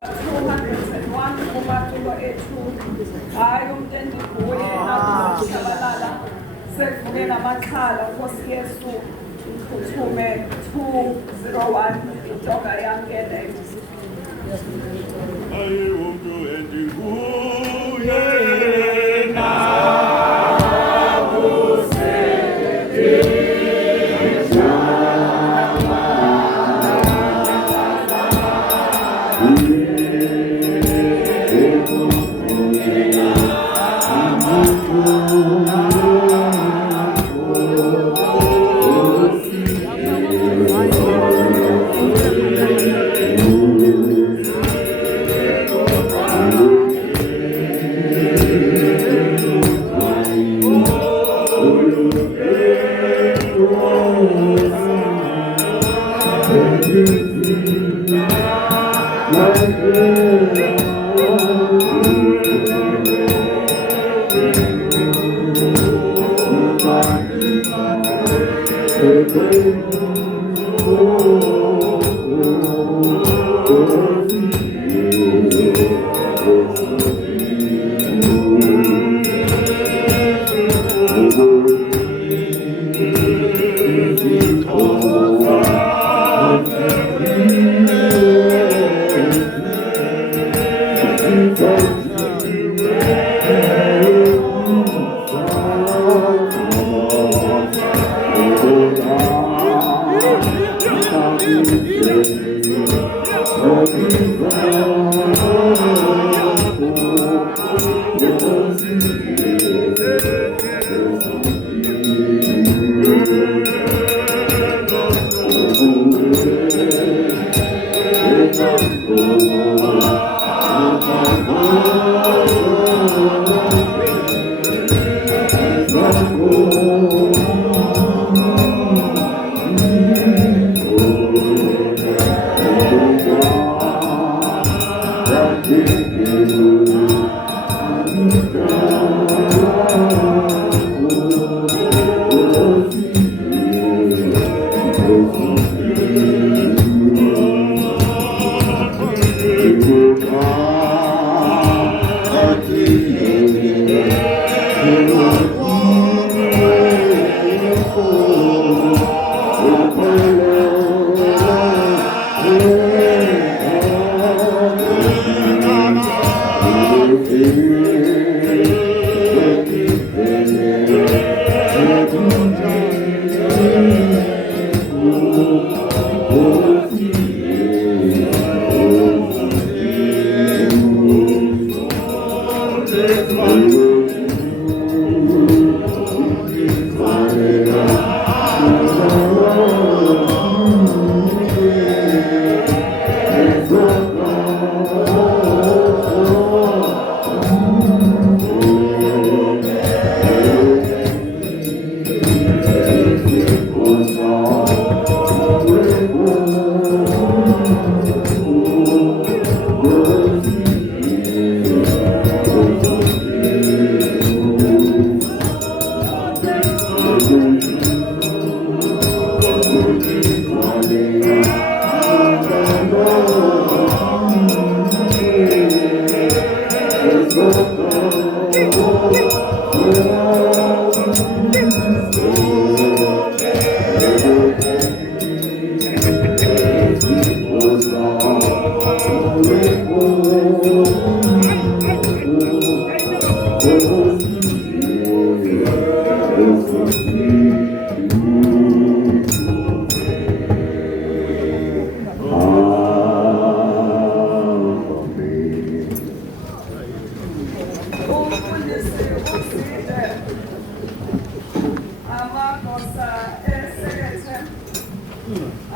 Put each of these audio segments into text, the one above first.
201 kumatulo ethu hayi umntende nguye nakuzakushabalala sevuke namaxhala Nkosi Yesu uphuthume 201 intonga yangene aye umuntu endibuye na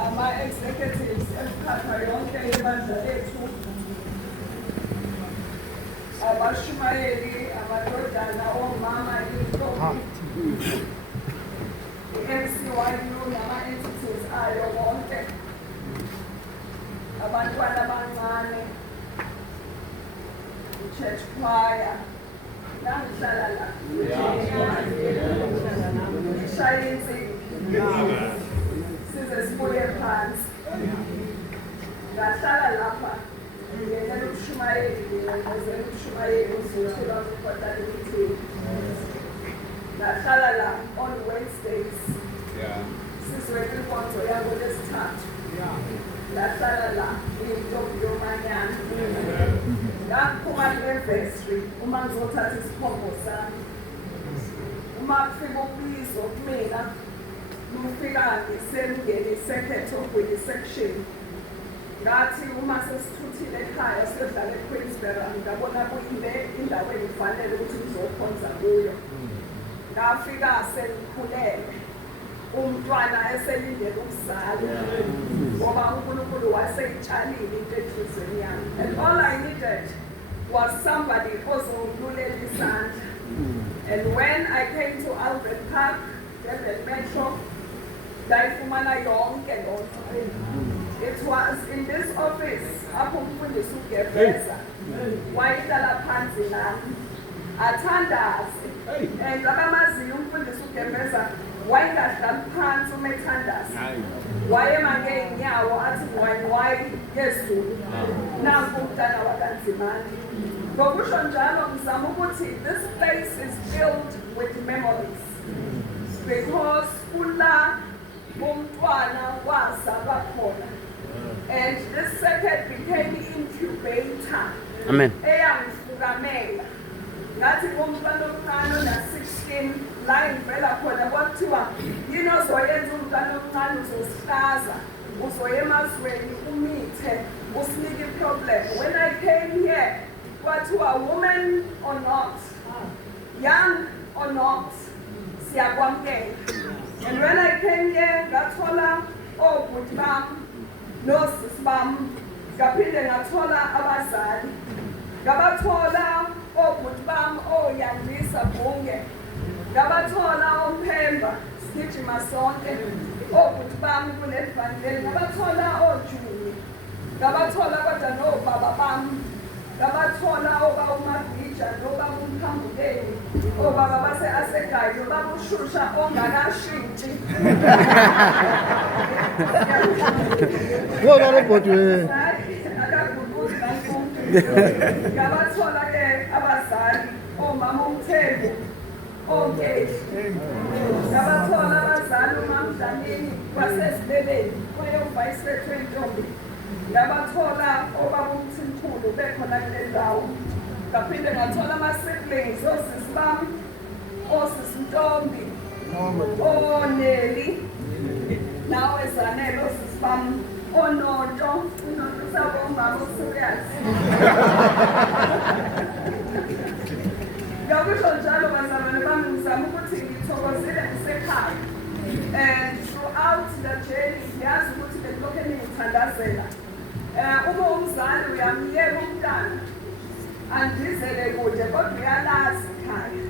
ama-executives emkhakha yonke yebandla lethu abashumayeli amadodana omama intombi i-MCYU nama-entities ayo bonke abantwana abancane i-church choir nangihlala la ngishaya insimbi size sibuye phansi ngahlala lapha ngingene ngizele ukushumayela uzothola ukubhadala imithini. Ngahlala la on Wednesdays. Sizwele inkonzo yabo lesithathu. Ngahlala la intombi yomanyana. Ngaphuma kule vestry uma ngizothatha isiphombo sami. Uma kufika ubizo kumina lufika ngisemngeni secretary section. Ngathi uma sesithuthile ekhaya sedlala eQueensborough ngabona kuyile indawo engifanele ukuthi ngizokhonza kuyo. Ngafika sengikhulele umntwana eselindele ukuzalwa ngoba uNkulunkulu waseyitshalile into enhlizweni yami. And all I needed was somebody ozonglulela isandla. And when I came to Albert Park, Durban Metro, ndayifumana yonke lonto. It was in this office apho umfundisi uGebeza wayehlala phansi nami athandaze. And abamaziyo umfundisi uGebeza wayengahlali phansi uma ethandaza. Wayema ngeenyawo athi wayi yezulu. Nanku umntana wakanzimana. Ngokusho njalo ngizama ukuthi this place is filled with memories. Because ula umntwana wazalwa khona. And this circuit became incubator. Amen. Eyangifukamela. Ngathi umntwana omncane ona-16 la ngivela khona kwathiwa yini ozoyenza umntwana omncane uzosihlaza, uzoya emazweni umithe, usinike i-problem. When I came here, kwathiwa woman or not, young or not, siyakwamkela. And when I came here, ngathola obhuti bami nosisi bami, ngaphinde ngathola abazali. Ngabathola obhuti bami oYandisa Bunge, ngabathola oMphemba sigijima sonke, obhuti bami kule vangeli, ngabathola oJuni, ngabathola kodwa nobaba bami, ngabathola obaba uMabhija nobaba uMphambukeni, obaba base-Asegayi nobaba uShusha ongakashintshi. Ngabathola ke abazali omama uMthembu oNkeshi. Ngabathola abazali uMamdlamini wasesibeleni oye-vice secretary Ntombi. Ngabathola obaba uMthimkhulu bekhona kule ndawo. Ngaphinde ngathola ama-siblings osisi bami, osisi Ntombi, oNeli, nawe Zanele osisi bami, oNonto, uNonto usabongaba userious. Ngakusho njalo bazalwane bami ngizama ukuthi ngithokozile ngisekhaya. And throughout the journey ngiyazi ukuthi benilokhu ningithandazela. Uma umzali uyamyeka umntana andizele kude kodwa uyalazi ekhaya.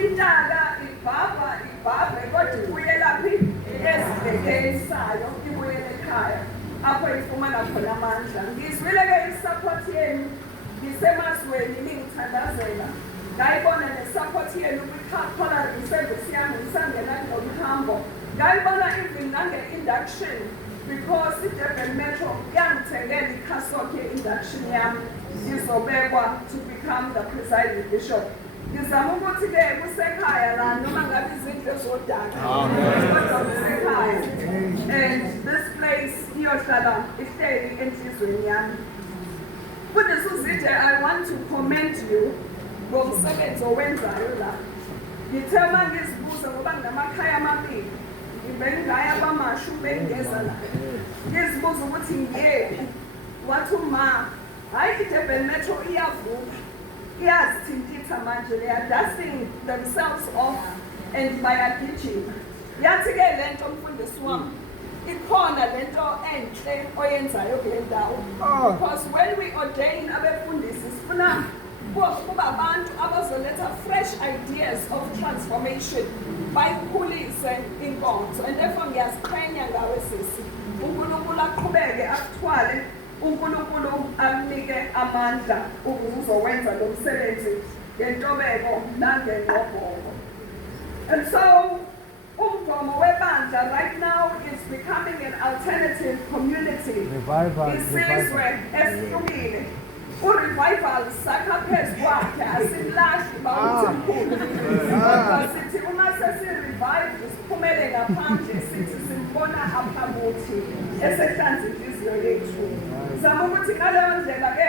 Intaka ibhabhe kodwa ibuyelaphi esibhekeni sayo ibuyele ekhaya apho ifumana khona amandla. Ngizwile ke i-support yenu ngisemazweni ningithandazela. Ngayibona ne-support yenu kwi-colouring service yami ngisangena nomhambo. Ngayibona even nange-induction because i-Durban Metro yangithengela ikhasokhi ye-induction yami ngizobekwa to become the presiding bishop. Ngizama ukuthi-ke kusekhaya la noma ngabe izinto zodaka kodwa kusekhaya. And this place iyohlala ihleli enhlizweni yami. Mfundisi uZithe, I want to commend you ngomsebenzi owenzayo la. Ngithe uma ngizibuza ngoba nginamakhaya amabili, ngibengaya kwamashu bengeza la. Ngizibuza ukuthi ngiyephi, wathi uma hayi iDurban Metro iyavuka, iyazithintitha manje, they are dusting themselves off and bayagijima. Yathi-ke lento mfundisi wami, ikhona lento enhle oyenzayo kule ndawo. Because when we ordain abefundisi sifuna kuba abantu abazoletha fresh ideas of transformation bayikhulise inkonzo. And therefore ngiyaziqhenya ngawe sisi. uNkulunkulu aqhubeke akuthwale, uNkulunkulu amnike amandla ukuzowenza lo msebenzi ngentobeko nangenqobongo. And so umgomo webandla right now is becoming an alternative community. Isizwe esihlukile. revival sakha phezu kwakhe asimlahli bawuthi mkhulu kodwa sithi uma sesi-revive siphumele ngaphandle sithi simbona aphakuthi esehlanza inhliziyo yethu zama ukuthi ngaleyo ndlela-ke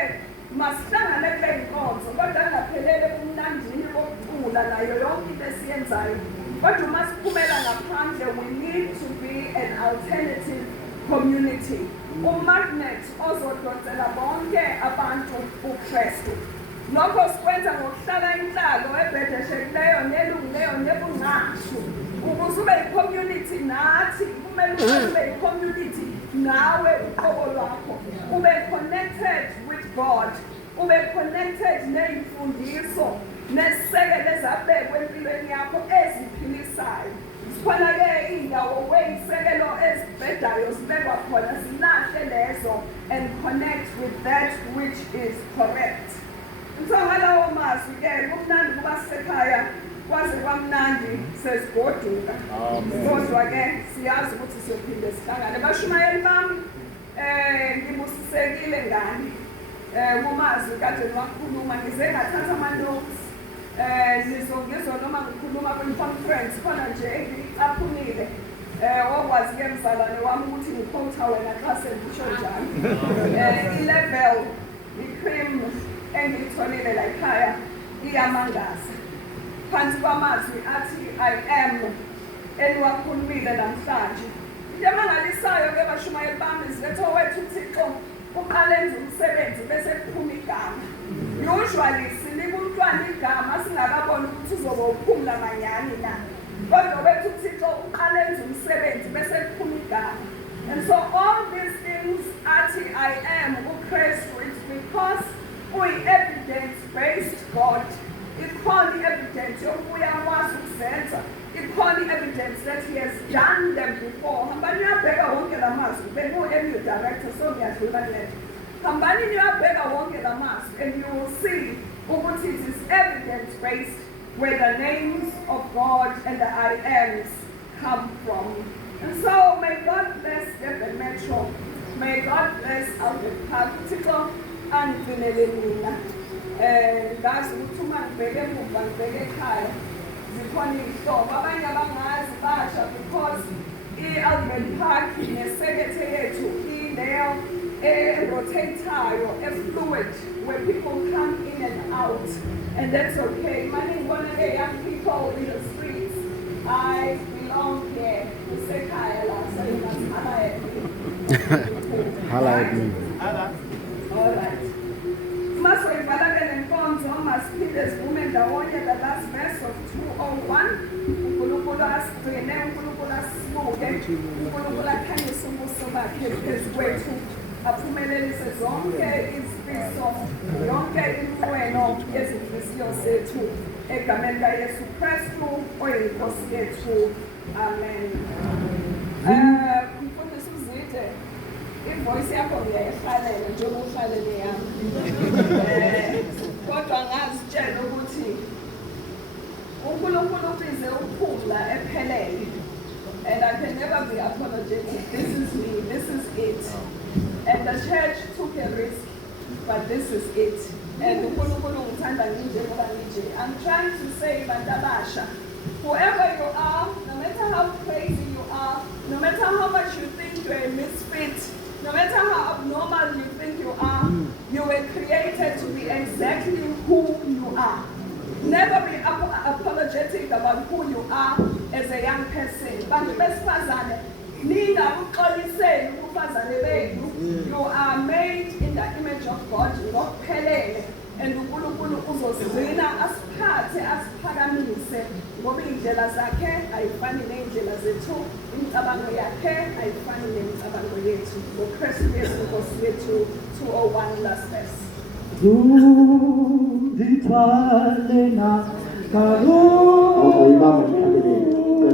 masihlangane kule nkonzo kodwa angaphelele kumnandini wokucula nayo yonke into esiyenzayo kodwa uma siphumela ngaphandle we need to be an alternative community umagnet ozodonsela bonke abantu uKristu lokho sikwenza ngokuhlala inhlalo ebhedeshekileyo nelungileyo nebungashu ukuze ube yi-community nathi kumele ube yi-community nawe uqobo lwakho ube connected with God ube connected ney'mfundiso nesisekelo ezabekwe empilweni yakho eziphilisayo sikhona-ke iy'ndawo wey'sekelo ezibhedayo zibekwa khona silahle lezo and connect with that which is correct so ngalawo mazwi-ke kumnandi kuba sisekhaya kwaze kwamnandi sesigoduka kodwa-ke siyazi ukuthi siyophinde sihlangane bashumayeli bami ngibusisekile ngani kumazwi kade ngiwakhuluma ngize ngathatha ama-notes ngizwa noma ngikhuluma kwi-conference khona nje engicaphunile okwazi-ke mzalwane wami ukuthi ngikhotha wena xa sengisho njalo i-level i-cream engiyitholile la ekhaya iyamangaza phansi kwamazwi athi I am eniwakhulumile namhlanje into emangalisayo-ke bashumayeli bami ziletha wethu uThixo uqale enze umsebenzi bese kuphuma igama usually sinika umntwana igama singakaboni ukuthi uzobe uphumla manyani na kodwa wethu uThixo uqale enze umsebenzi bese kuphuma igama and so all these things athi I am uKristu is because uyi-evidence-based God ikhona i-evidence yokubuya kwazi ukuzenza ikhona i-evidence that he has done them before hambani niyabheka wonke la mazwi bengu-MU director so ngiyadlula kulento hambani niyabheka wonke la mazwi and you will see ukuthi it is evidence-based where the names of God and the I ams come from and so may God bless Durban Metro may God bless Albert Park Thixo angigcinele mina ngazi ukuthi uma ngibheke emuva ngibheke ekhaya zikhona iy'hlobo abanye abangazi basha because i-Albert Park nesekethe yethu ileyo rotatayo fluid where people come in and out and that's okay manje ngibona-ke young people in the streets I belong here kusekhaya la sayingazi Hala at me. All right. Masoyivala-ke le nkonzo masiphinde sivume ndawonye the last verse of 201 uNkulunkulu asigcine uNkulunkulu asibuke uNkulunkulu akhanyise ubuso bakhe phezu kwethu aphumelelise zonke izifiso yonke iminqweno yezinhliziyo zethu egameni kaYesu Kristu oyinkosi yethu amen. Mfundisi uZide ivoice yakho ngiyayihlalela njengoba uhlalele yami kodwa ngazitshela ukuthi uNkulunkulu ubize uphumla ephelele and I can never be apologetic this is me this is it and the church took a risk but this is it and uNkulunkulu ngithanda njengoba nje I'm trying to say bantu abasha whoever you are no matter how crazy you are no matter how much you think you're a misfit no matter how abnormal you think you are, you were created to be exactly who you are. Never be apologetic about who you are as a young person. Bantu besifazane, ningabuxoliseni ubufazane benu. You are made in the image of God, ngokuphelele. And uNkulunkulu uzozigcina asiphathe asiphakamise ngoba indlela zakhe ayifani nendlela zethu imicabango yakhe ayifani nemicabango yethu ngoKristu Yesu Nkosi yethu 201 last verse Undithwale na karo